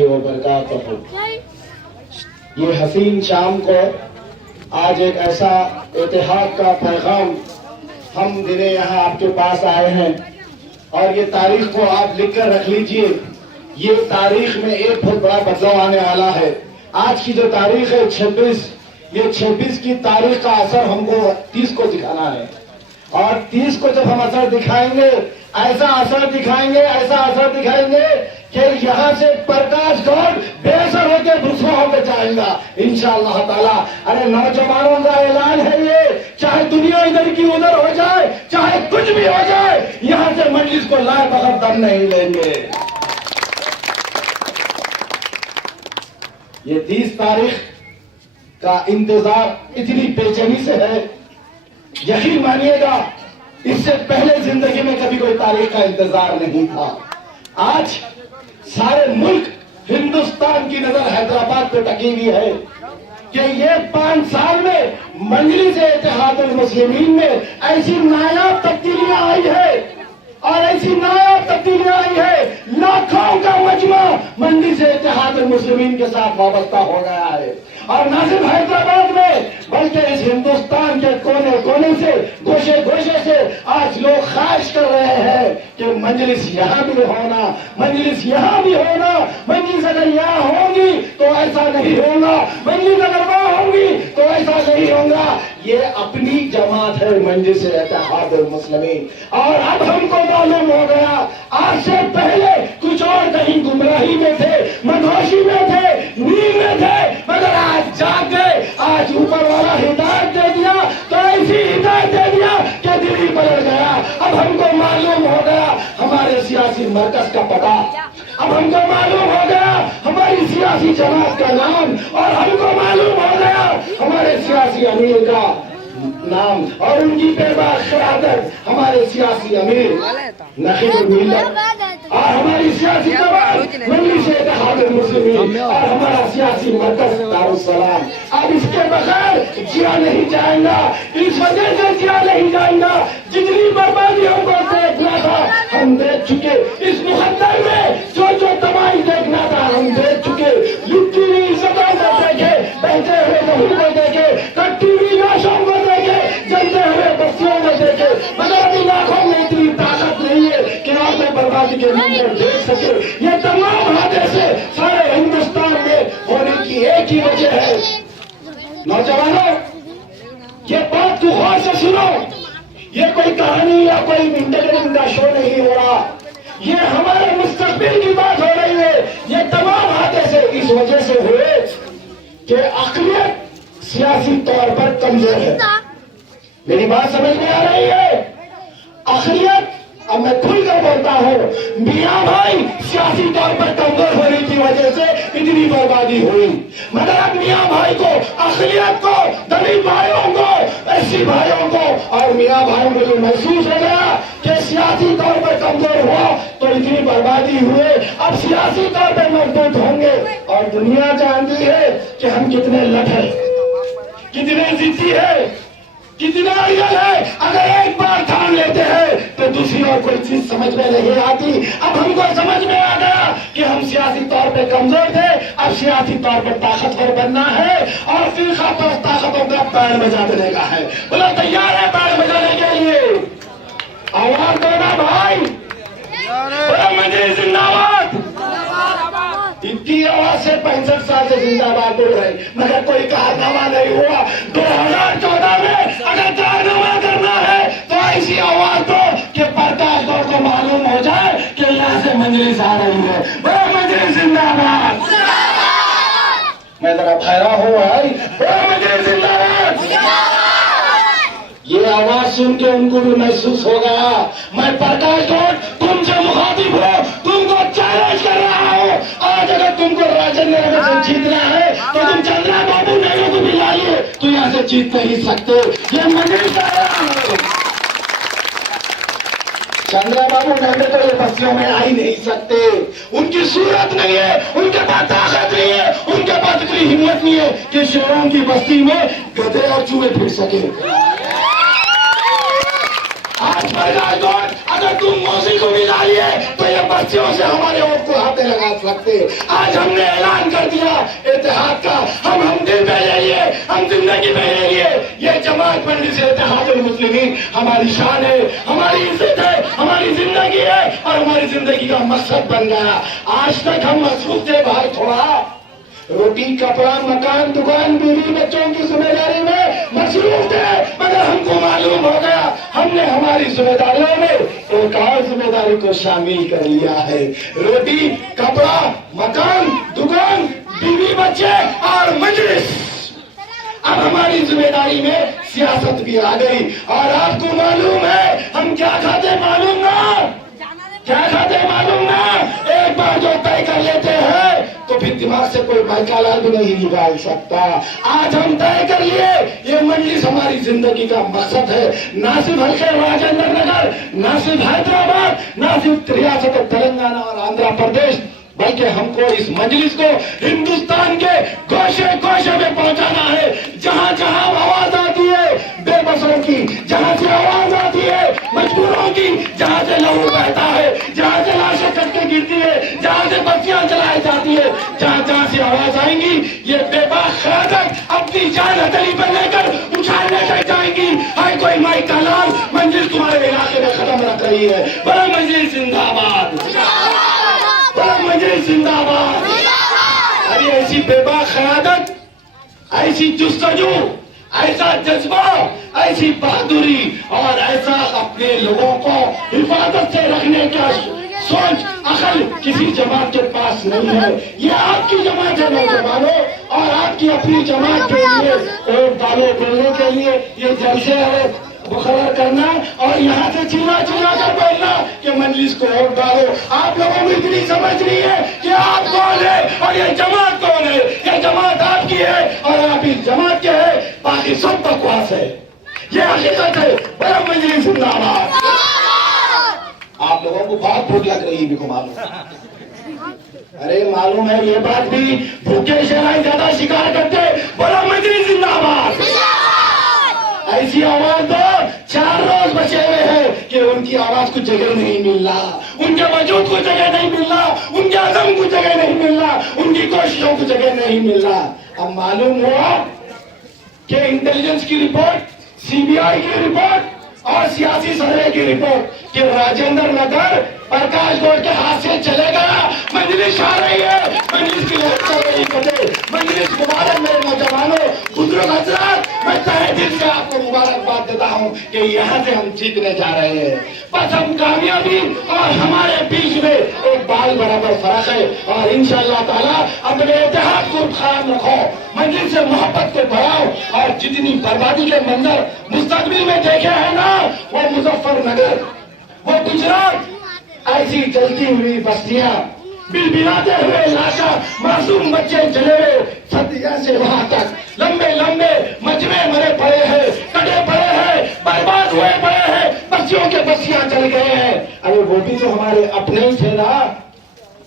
वबरकातुहू। ये हसीन शाम को आज एक ऐसा इत्तेहाद का पैगाम हम देने यहाँ आपके पास आए हैं और ये तारीख को आप लिख कर रख लीजिए। ये तारीख में एक बहुत बड़ा बदलाव आने वाला है। आज की जो तारीख है 26, ये 26 की तारीख का असर हमको 30 को दिखाना है और 30 को जब हम असर दिखाएंगे, ऐसा असर दिखाएंगे कि यहाँ से प्रकाश गौड़ बेअसर होकर दूसरा होकर जाएगा इंशाअल्लाह ताला। अरे नौजवानों का ऐलान है ये, चाहे दुनिया इधर की उधर हो जाए, चाहे कुछ भी हो जाए, यहाँ से मजलिस को लाए बगैर दम नहीं लेंगे। ये 30 तारीख का इंतजार इतनी बेचैनी से है, यकीन मानिएगा इससे पहले जिंदगी में कभी कोई तारीख का इंतजार नहीं था। आज सारे मुल्क हिंदुस्तान की नजर हैदराबाद पे टकी हुई है कि ये 5 साल में मजलिस इत्तेहादुल मुस्लिमीन में ऐसी नायाब तब्दीलियां आई है और ऐसी नायाब तब्दीलियां आई है, लाखों का मजमा मजलिस इत्तेहादुल मुस्लिमीन के साथ वाबस्ता हो गया है। और ना सिर्फ हैदराबाद में बल्कि इस हिंदुस्तान के कोने कोने से, गोशे गोशे से आज लोग ख्वाहिश कर रहे हैं कि मजलिस यहाँ भी होना, मजलिस यहाँ भी होना। मजलिस अगर यहाँ होगी तो ऐसा नहीं होगा, मजलिस अगर वहाँ होगी तो ऐसा नहीं होगा। ये अपनी जमात है मजलिस इत्तेहादुल मुस्लिमीन। और अब हमको मालूम हो गया, आज से पहले कुछ और कहीं गुमराही में थे, मदहोशी में थे, नींद में थे, मगर आज जाग गए। आज ऊपर वाला हिदायत दे दिया तो ऐसी हिदायत दे दिया कि दिल ही बदल गया। अब हमको मालूम हो गया हमारे सियासी मरकज का पता, अब हमको मालूम हो गया हमारी सियासी जमात का नाम, और हमको मालूम हो गया हमारे सियासी अमीर का नाम और उनकी बेबाक़यादत हमारे सियासी अमीर नकीबुल मिल्लत और हमारी सियासी जमात मजलिस इत्तेहादुल मुस्लिमीन और हमारा सियासी मरकज दारुस्सलाम। अब इसके बगैर जिया नहीं जाएगा, इस वजह से जिया नहीं जाएगा। जितनी बर्बादी हमको देखना था हम देख चुके, इस मुकद्दर में जो तबाही देखना था हम देख चुके। लुटी हुई इज्जतों को देखे, बहते हुए लहू को देखे, कट्टी हुई लाशों को देखे, जलते हुए बस्तियों को देखे, मगर अभी लाखों में इतनी ताकत नहीं है कि आप बर्बादी के मंजर देख सके। ये तमाम हादसे सारे हिंदुस्तान में होने की एक ही वजह है। नौजवानों, ये बात को गौर से सुनो, ये कोई कहानी या कोई इंटरटेनमेंट का शो नहीं हो रहा, ये हमारे मुस्तकबिल की बात हो रही है। ये तमाम हादसे इस वजह से हुए कि अक़लियत सियासी तौर पर कमजोर है। मेरी बात समझ में आ रही है? अक़लियत, अब मैं खुलकर बोलता हूँ, मियाँ भाई सियासी तौर पर कमजोर होने की वजह से इतनी बर्बादी हुई। मगर अब मियाँ भाई को, अक़लियत को, दलित भाइयों को, एससी भाइयों को और मियाँ भाइयों को जो महसूस हो गया कि सियासी तौर पर कमजोर हुआ तो इतनी बर्बादी हुए, अब सियासी तौर पर मजबूत होंगे। और दुनिया जानती है कि हम कितने लठ हैं, कितने जिद्दी है, कितना अड़ियल है। अगर एक बार ठान लेते हैं तो दूसरी और कोई चीज समझ में नहीं आती। अब हमको समझ में आ गया कि हम सियासी तौर पे कमजोर थे, अब सियासी तौर पर ताकतवर बनना है और फिरका पर ताकतों का बैंड बजा देने का है। बोला तैयार है बैंड बजाने के लिए? आवाज दो ना भाई, बोला मजलिस जिंदाबाद। इतनी आवाज से 65 साल से जिंदाबाद बोल रहे, मगर कोई कारनामा नहीं हुआ। 2014 में अगर कारनामा करना है तो ऐसी आवाज दो कि प्रकाश गौड़ को मालूम हो जाए कि यहाँ से मजलिस आ रही है। बोला मजलिस जिंदाबाद। मैं जरा ठहरा हूँ भाई, बोला मजलिस जिंदाबाद। ये आवाज सुन के उनको भी महसूस हो गया, मैं प्रकाश गौड़ तुमसे मुखातिब हूँ, तुमको चैलेंज कर रहा हूँ। आज अगर तुमको राजेंद्र नगर से जीतना है तो तुम चंद्रा बाबू नायडू को भी लाइए, तो यहाँ से जीत नहीं सकते। ये मजलिस कर रहा हूँ, चंद्रा बाबू नायडू तो ये बस्तियों में आ ही नहीं सकते, उनकी सूरत नहीं है, उनके पास ताकत नहीं है, उनके पास इतनी हिम्मत नहीं है कि शेरों की बस्ती में गधे और चूहे फिर सके। आज प्रकाश गौड़, अगर तुम मौसी को भी डालिए तो ये बच्चियों से हमारे वोट को हाथे लगा सकते। आज हमने ऐलान कर दिया इत्तेहाद का, हम दिल पे ले लिए, हम जिंदगी पे ले लिए। ये जमात मजलिस इत्तेहादुल मुस्लिमीन हमारी शान है, हमारी इज्जत है, हमारी जिंदगी है और हमारी जिंदगी का मकसद बन गया। आज तक हम मसरूफ थे भाई, थोड़ा रोटी कपड़ा मकान दुकान बीवी बच्चों की जिम्मेदारी में मसरूफ थे, मगर हमको मालूम हो गया हमने हमारी जिम्मेदारियों में एक और जिम्मेदारी को शामिल कर लिया है। रोटी कपड़ा मकान दुकान बीवी बच्चे और मजलिस। अब हमारी जिम्मेदारी में सियासत भी आ गई। और आपको मालूम है हम क्या खाते मालूम ना, क्या खाते मालूम ना। एक बार जो तय कर लेते हैं तो फिर दिमाग से कोई माइकालाल भी नहीं निकाल सकता। आज हम तय कर लिए ये मजलिस हमारी जिंदगी का मकसद है। ना सिर्फ हल्के राजेंद्र नगर, ना सिर्फ हैदराबाद, ना सिर्फ रियासत तेलंगाना और आंध्र प्रदेश, बल्कि हमको इस मजलिस को हिंदुस्तान के गोशे गोशे में पहुंचाना है। जहां जहां आवाज आती है बेबसों की, जहां से आवाज आती है मजबूरों की, जहां से लहू बहता है, जहां से लाशें कट के गिरती है, जहां से बत्तियां जलाई जाती है, जहां जहां से आवाज आएंगी ये बेबाक क़यादत अपनी जान हथेली पर लेकर उछालने तक जाएंगी। हर कोई माई का लाल मंजिल तुम्हारे इलाके में खत्म रख रही है। बड़ा मजलिस जिंदाबाद, बड़ा मजलिस जिंदाबाद। अरे ऐसी बेबाक क़यादत, ऐसी जुस्तजू, ऐसा जज्बा, ऐसी बहादुरी और ऐसा अपने लोगों को हिफाजत से रखने का सोच अकल किसी जमात के पास नहीं है। ये आपकी जमात है नौजवानों, और आपकी अपनी जमात के लिए वोट डालो बोलने के लिए ये जलसे है मुकर्रर करना और यहाँ से चिल्ला चिल्ला कर बोलना कि मजलिस को वोट डालो। आप लोगों को इतनी समझ नहीं है कि आप कौन है और ये जमात कौन है। ये जमात आपकी है और आप इस जमात के हैं, बाकी सब बकवास है। ये हकीकत है। बड़ा मजलिस जिंदाबाद। आप लोगों को बहुत भूख लग रही है, को मालूम। अरे मालूम है ये बात भी, भूखे शहनाई ज्यादा शिकार करते। बड़ा मजलिस जिंदाबाद। ऐसी आवाज दो, 4 रोज बचे हुए हैं कि उनकी आवाज को जगह नहीं मिल रहा, उनके वजूद को जगह नहीं मिल रहा, उनके अज़म को जगह नहीं मिल रहा, उनकी कोशिशों को जगह नहीं मिल रहा। अब मालूम हुआ कि इंटेलिजेंस की रिपोर्ट, सीबीआई की रिपोर्ट और सियासी सर्वे की रिपोर्ट कि राजेंद्र नगर प्रकाश गौड़ के हाथ से चले गया। मजलिस आ रही है, मजलिस की लहर चल रही है। मजलिस मुबारक मेरे नौजवानों, बुजुर्ग हजरात, मैं तहे दिल से आपको मुबारकबाद देता हूँ कि यहाँ से हम जीतने जा रहे हैं। बस हम कामयाबी और हमारे बीच में एक बाल बराबर फर्क है। और इंशाअल्लाह ताला अपने इत्तेहाद को कायम रखो, मजलिस से मोहब्बत को बढ़ाओ और जितनी बर्बादी के मंजर मुस्तकबिल में देखे हैं ना, वो मुजफ्फरनगर, वो गुजरात, ऐसी जलती हुई बस्तियां, बिलबिलाते हुए लाशा, मासूम बच्चे जले हुए सदिया से वहां तक, लंबे लंबे मजमे मरे पड़े हैं, कटे पड़े हैं, बर्बाद हुए पड़े हैं, बस्तियों के बस्तियां जल गए हैं। अरे वो भी तो हमारे अपने ही थे ना।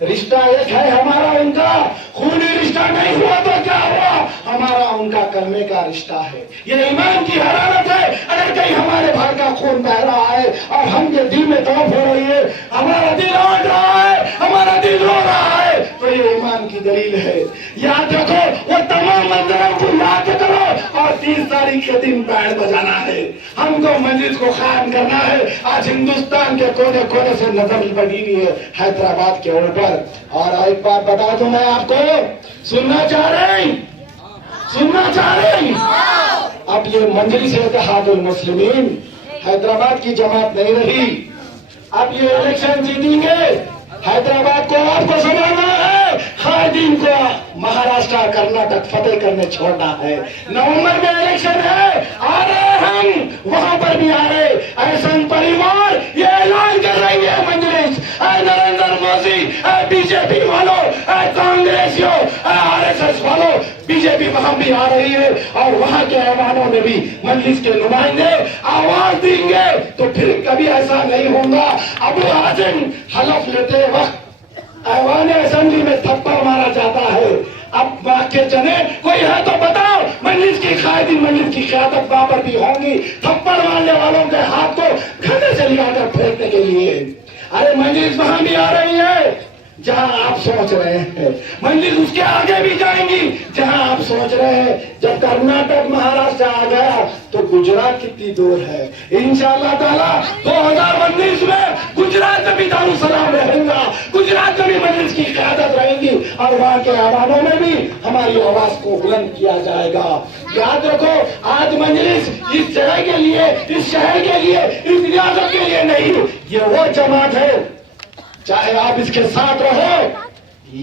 रिश्ता एक है हमारा उनका, खूनी रिश्ता नहीं हुआ तो क्या हुआ, हमारा उनका कलमे का रिश्ता है। ये ईमान की हरारत है। अगर कहीं हमारे भाई का खून बह रहा है और हम ये दिल में तड़प हो रही है, हमारा दिल आट रहा है, हमारा दिल रो रहा है, तो ये ईमान की दलील है। याद रखो, वो तमाम मंजरों को याद करो और 30 तारीख के दिन बैंड बजाना है। हमको मस्जिद को कायम करना है। आज हिंदुस्तान के कोने कोने से नजर बनी हुई है हैदराबाद के ऊपर। और एक बात बता दूं मैं आपको, सुनना चाह रहे हैं, सुनना चाह रहे हैं। अब ये मजलिस इत्तेहादुल मुस्लिमीन हैदराबाद की जमात नहीं रही। अब ये इलेक्शन जीतेंगे, हैदराबाद को आपको संभालना है, खादिम को महाराष्ट्र कर्नाटक फतेह करने छोड़ना है। नवंबर में इलेक्शन है, आ रहे हम, वहां पर भी आ रहे। ऐसा परिवार ये ऐलान कर रही है मजलिस, नरेंद्र मोदी, बीजेपी वालों, कांग्रेसियों, आरएसएस वालों, बीजेपी वहां भी आ रही है और वहां के ऐवानों में भी मजलिस के नुमाइंदे आवाज देंगे। तो फिर कभी ऐसा नहीं होगा अबू हाजिम हलफ लेते वक्त ऐवान असेंबली में थप्पड़ मारा जाता है। अब वाक्य चले, कोई है तो बताओ, मजलिस की कायदी, मजलिस की क़यादत वहां पर भी होंगी। थप्पड़ मारने वालों के हाथ को खंडे से मंजिल वहां भी आ रही है जहां आप सोच रहे हैं, मंजिल उसके आगे भी जाएंगी जहां आप सोच रहे हैं। जब कर्नाटक महाराष्ट्र आ गया तो गुजरात कितनी दूर है। इंशाअल्लाह ताला 2019 में गुजरात में भी दारुसलाम रहेगा, गुजरात में भी मंजिल की क़यादत रहेगी और वहां के आवामों में भी हमारी आवाज को बुलंद किया जाएगा। याद रखो, आज मजलिस इस जगह के लिए, इस शहर के लिए, इस रियासत के लिए नहीं, ये वो जमात है, चाहे आप इसके साथ रहो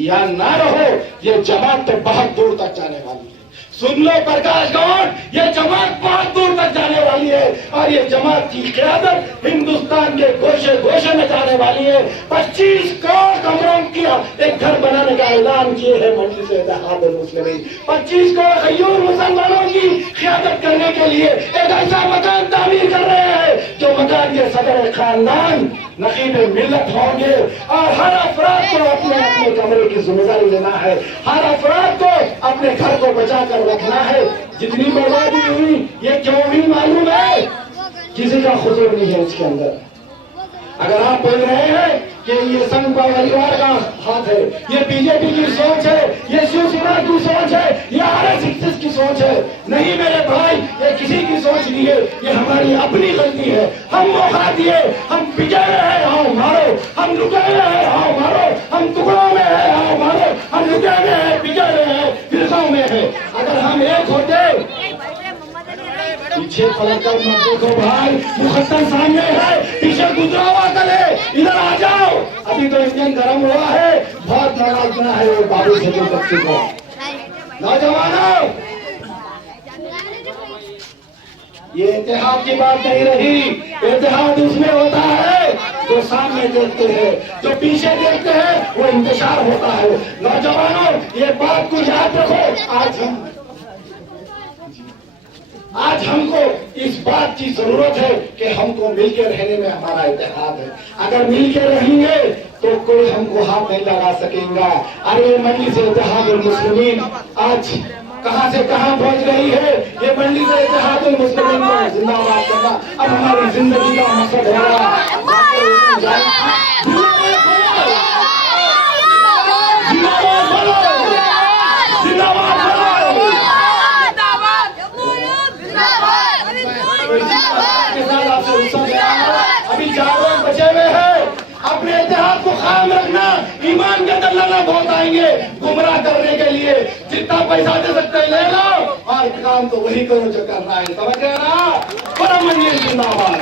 या ना रहो, ये जमात तो बहुत दूर तक जाने वाली है। सुन लो प्रकाश गौड़, ये जमात बहुत दूर तक जाने वाली है और ये जमात की क़यादत हिंदुस्तान के गोशे गोशे में जाने वाली है। 25 करोड़ कमरों का एक घर बनाने का ऐलान किए है मजलिस इत्तेहादुल मुस्लिमीन। 25 करोड़ गयूर मुसलमानों की क़यादत करने के लिए एक ऐसा मकान तामीर कर रहे हैं जो मकान के सदर खानदान नकीब मिल्लत होंगे और हर अफराद को अपने अपने कमरे की जिम्मेदारी लेना है, हर अफराद को अपने घर को बचा कर रखना है। जितनी बर्बादी हुई ये क्यों हुई मालूम है? किसी का खुजूर नहीं है इसके अंदर। अगर आप बोल रहे हैं कि ये संघ परिवार का हाथ है, ये बीजेपी की सोच है, ये शिवसेना की सोच है, ये आरएसएस की सोच है, नहीं मेरे भाई, ये किसी की सोच नहीं है, ये हमारी अपनी गलती है। हम मौका दिए, हम बिगड़ रहे हैं, आओ मारो, हम लुटे रहे हैं, आओ मारो, हम टुकड़ों में है, आओ मारो, हम लुटे रहे हैं, बिगड़ रहे हैं, फिरकाओं में है। अगर हम एक होते, पीछे पलट कर मत देखो भाई, मुकद्दर सामने है, पीछे गुजरा हुआ करे, इधर आ जाओ। अभी तो इंजन गर्म हुआ है, बहुत नाराज बना है वो बाबू से जो बच्चे को। नौजवानों, ये इत्तेहाद की बात नहीं रही, इत्तेहाद उसमें होता है जो सामने देखते हैं, जो पीछे देखते हैं वो इंतशार होता है। नौजवानों, ये बात को याद रखो। आज हमको इस बात की जरूरत है कि हमको मिलकर रहने में हमारा इत्तेहाद है। अगर मिलकर रहेंगे तो कोई हमको हाथ नहीं लगा सकेगा। अरे मजलिस इत्तेहादुल मुस्लिमीन आज कहां से कहां पहुंच गई है। ये मजलिस इत्तेहादुल मुस्लिमीन को जिंदाबाद करना अब हमारी जिंदगी का मकसद है। अभी 4 लोग बचे हुए हैं, अपने इत्तेहाद को कायम रखना। ईमान के अंदर लाना बहुत आएंगे गुमराह करने के लिए, जितना पैसा दे सकते ले लो और काम तो वही करो जो करना है। समझ गए ना? बड़ा मंजिल जिंदाबाद।